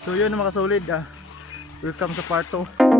So yun mga solid, welcome sa part 2.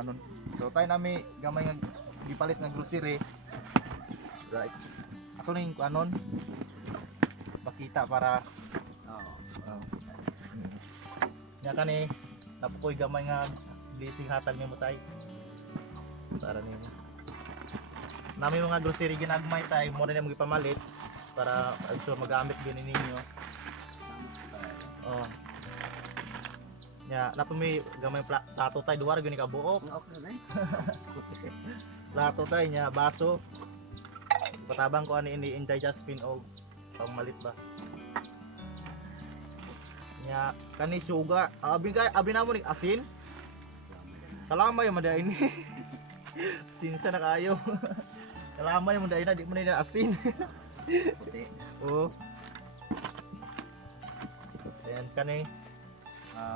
kuanon. So tayo nami gamay nga gipalit nga grocery. Right. Ato ning kuanon. Pakita para nya kani napukoy gamay nga blessing hatag nimo tay. Para nimo. Nami mga grocery ginagmay tay mo na nimo gipamalit para sure magamit din ninyo. Oh. Ya, napa may gamay plato tay duwar gani ka buok. Plato tay nya baso. Patabang ko ani ini Inday Jaspin og pangmalit ba. Nya kani suga, abi na mo ni asin. Kalamay man da ini. Sinsa na kayo. Kalamay man da ina di mo na asin. Puti. Oh. Ayan kani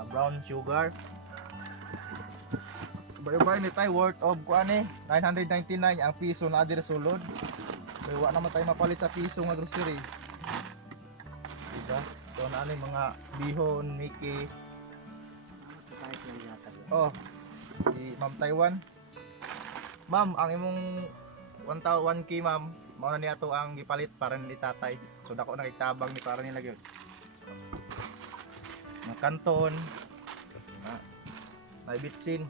brown sugar. Bay-bay ni tay worth of kuani 999 ang piso na adire sulod. Kaya wa naman tayo mapalit sa piso nga grocery. Diba? So na ani mga bihon, Mickey. Oh. Si Ma'am Taiwan. Ma'am, ang imong 1K ma'am, mao na niya to ang gipalit para ni tatay. So dako na itabang ni para nila gyud. Mga kanton. May bitsin.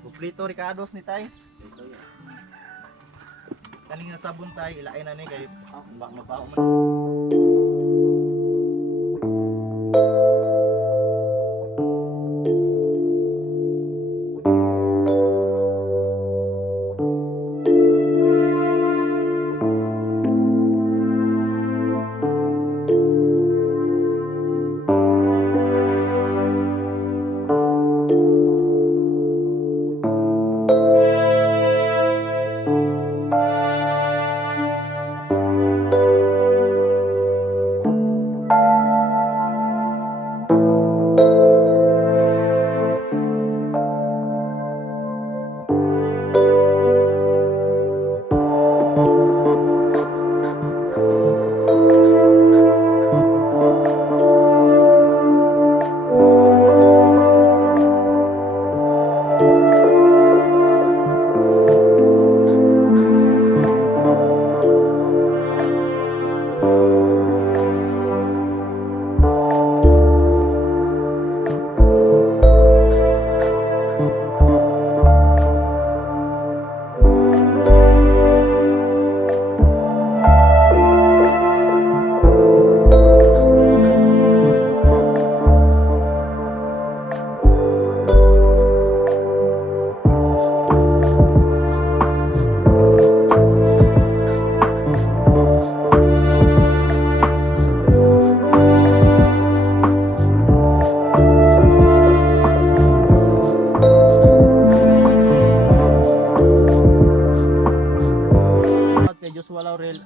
Kuplito Ricardos ni tay. Kaning nga sabon tay ilain na ni kay mabaho man. Kay Joshua Laurel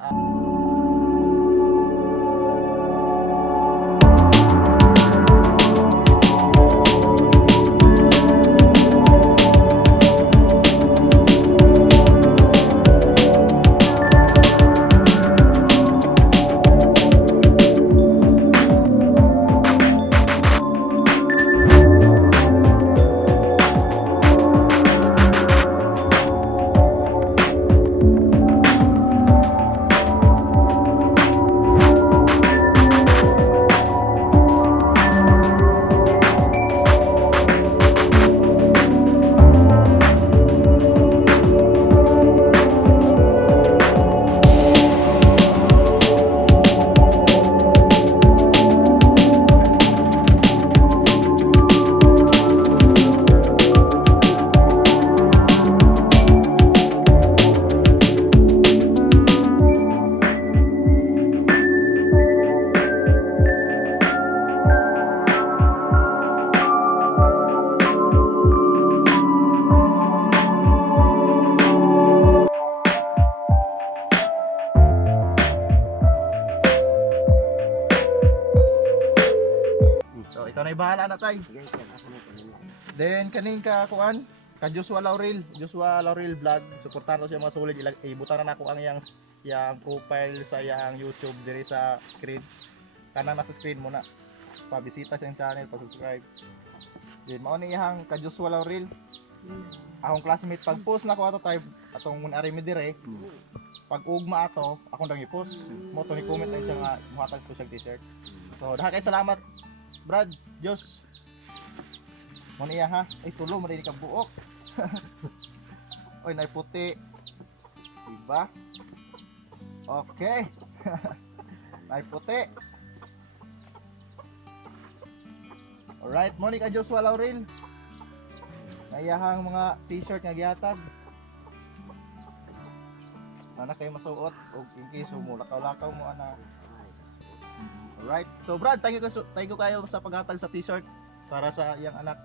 ikaw na bahala na tay. Then kaning ka kuan ka Joshua Laurel vlog, suportahan ko siya mga solid, ibutan na nako ang yang profile sa yang YouTube diri sa screen. Kanang nasa screen mo na. Pabisita sa channel, pa-subscribe. Di mao ni iyang ka Joshua Laurel. Akong classmate pag post na ko ato tay atong mun ari mi dire. Pag ugma ato, akong dang i-post. Mo to ni comment ay siya nga muhatag ko siya t-shirt. So daha kay salamat Brad, Diyos. Mo niya ha. Ay tulo mo rin ka buok. Oy nay puti. Diba? Okay. Nay puti. Alright, mo ni ka Joshua Laurel. Nayahang mga t-shirt nga gihatag. Ana kayo masuot og in case mo lakaw-lakaw mo ana. Alright. So Brad, thank you kayo sa paghatag sa t-shirt para sa iyang anak.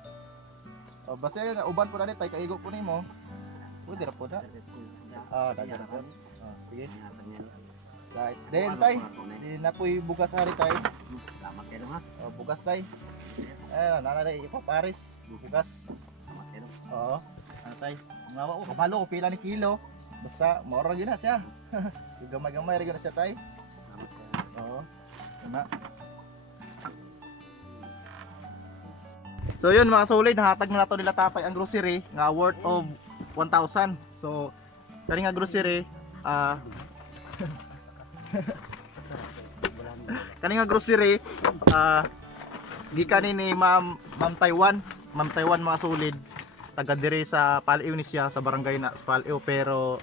Basta yun, uban po na rin, tayo kaigo po nimo. Pwede na po na. Dadya na po. Sige. Right. Then tay, di na po'y bugas hari tay. Salamat kayo ha. Bugas tay. Nana na ipaparis. Bugas. Salamat kayo. Oo. Ano tay? Nga ba, kabalo, pila ni kilo. Basta, maura yun na siya. Gamay-gamay rin na siya tay. Salamat kayo. Oo. Tama. So yun mga solid, nahatag na nato nila tatay ang grocery nga worth of 1,000. So, kani nga grocery, kani nga grocery, gikan ni Ma'am Taiwan. Ma'am Taiwan mga solid. Taga dire sa Palaeo ni siya, sa barangay na sa Palaeo, pero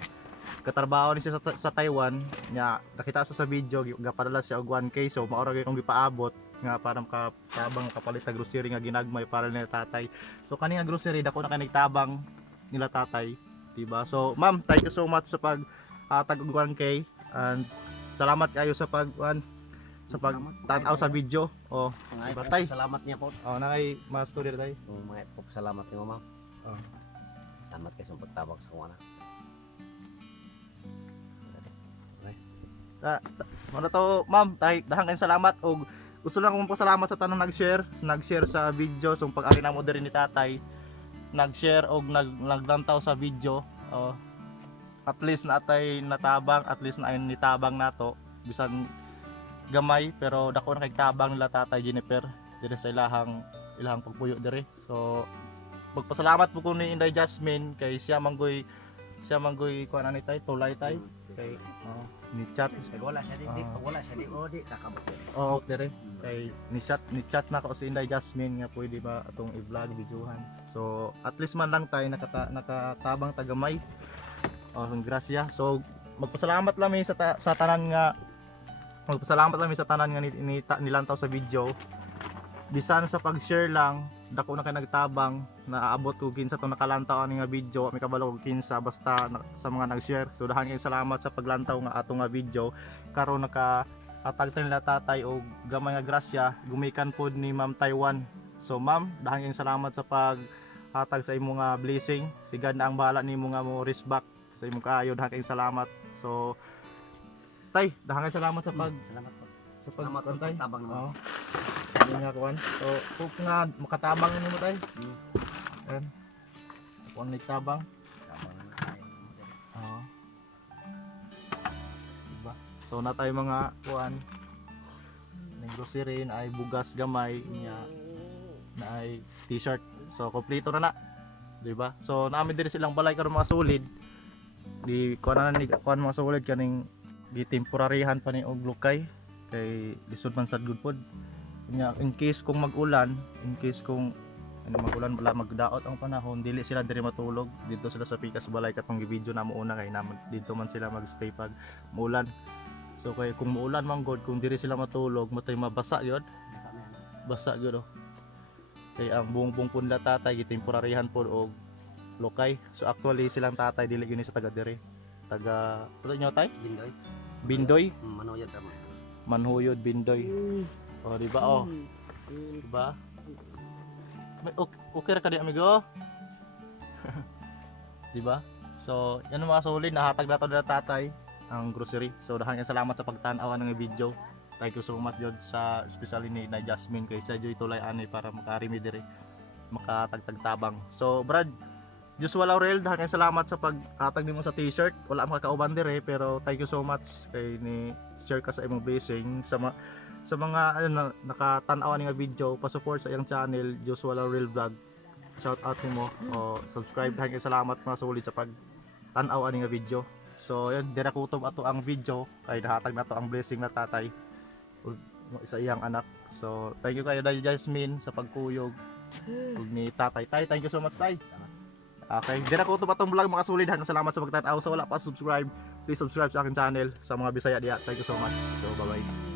katrabaho ni siya sa Taiwan. Nya nakita sa video, gapadala siya og 1K. So maura gyud kong gipaabot nga para makatabang kapalit na grocery nga ginagmay para nila tatay. So kani nga grocery dako na kay nagtabang nila tatay, diba? So ma'am, thank you so much sa pag tag og 1K, and salamat kayo sa sa pagtanaw sa video. Diba tay? Salamat niya po. Nakay mas studio tay. Mga po salamat ni mama. Salamat kayo sa pagtabak sa kuwana. Ano to ma'am, dahang kayong salamat og gusto lang kong pasalamat sa tanong nag-share sa video so pag-ari na mo diri ni tatay, nag-share og naglantaw sa video. At least natay natabang, at least na ayun nitabang nato bisan gamay, pero dako na kay tabang nila tatay Jennifer diri sa ilahang pagpuyo diri. So magpasalamat po ko ni Inday Jasmine kay siya manggoy kuan ani tay tulay tay kay ni chat Wala siya di, wala siya di, di kakabot. dire kay ni chat na ko si Inday Jasmine nga pwede ba atong i-vlog videohan. So at least man lang tay nakatabang tagamay. Grasya. So magpasalamat lang mi sa tanan nga nilantaw sa video. Bisan sa pag-share lang, dako na kay nagtabang, naaabot ko kinsa to nakalantaw ani nga video, may kabalo ko kinsa basta sa mga nag-share. So dahan kay salamat sa paglantaw nga ato nga video. Karon naka-atag nila tatay og gamay nga grasya gumikan pod ni Ma'am Taiwan. So ma'am, dahan kay salamat sa paghatag sa imo nga blessing. Sigad na ang bahala nimo nga mo respect sa imong kaayo, dahan kay salamat. So tay, dahan kay salamat sa Salamat po. sa Salamat po pagtabang. pagtabang naman. Nga kuan. So, kung nga makatabang nimo tay. Ayan. Kuan nagtabang. Tabang na tayo. Diba? So na tayo mga kuan. Ning grocery na ay bugas gamay niya na ay t-shirt. So kompleto na. Diba? So naami diri silang balay karon mga sulid. Di kuan na ni kuan mga sulid kaning gitemporaryhan pa ni og lukay kay lisod man sad good pod. Nya in case kung mag-ulan, mag-ulan wala magdaot ang panahon, dili sila diri matulog dito sila sa pikas balay katong gi-video na mo una kay dito man sila mag-stay pag muulan. So kay kung muulan man god, kung diri sila matulog, matay mabasa gyud. Basa gyud Kay ang buong punda tatay gitemporaryhan pod og lokay. So actually silang tatay dili gyud sa taga diri. Taga nyo tay? Bindoy. Manuyod tama. Manhuyod Bindoy. Diba Diba? Okay ra ka di amigo. Diba? So, yan mga solid, nahatag na to nila tatay ang grocery. So, dahan kay salamat sa pagtan-aw ng video. Thank you so much jud sa especially ni Jasmine kay sa joy tulay ani para makarimi dire makatagtagtabang. So, Brad, Joshua Laurel, dahan kay salamat sa paghatag nimo sa t-shirt. Wala makakauban dire pero thank you so much kay ni share ka sa imong blessing sa mga nakatanaw ni nga video, pa-support sa iyang channel Joshua Real Vlog. Shout out nimo o subscribe, hanggang salamat mga sulit sa pag tanaw ani nga video. So yun, dira kutob ato ang video kay nahatag nato ang blessing na tatay ug sa iyang anak. So thank you kayo Day Jasmine sa pagkuyog ug ni tatay. Tay, thank you so much tay. Okay, dira kutob atong vlog mga sulit, hanggang salamat sa pagtanaw. Sa wala pa subscribe, please subscribe sa aking channel sa mga Bisaya diya. Thank you so much. So bye bye.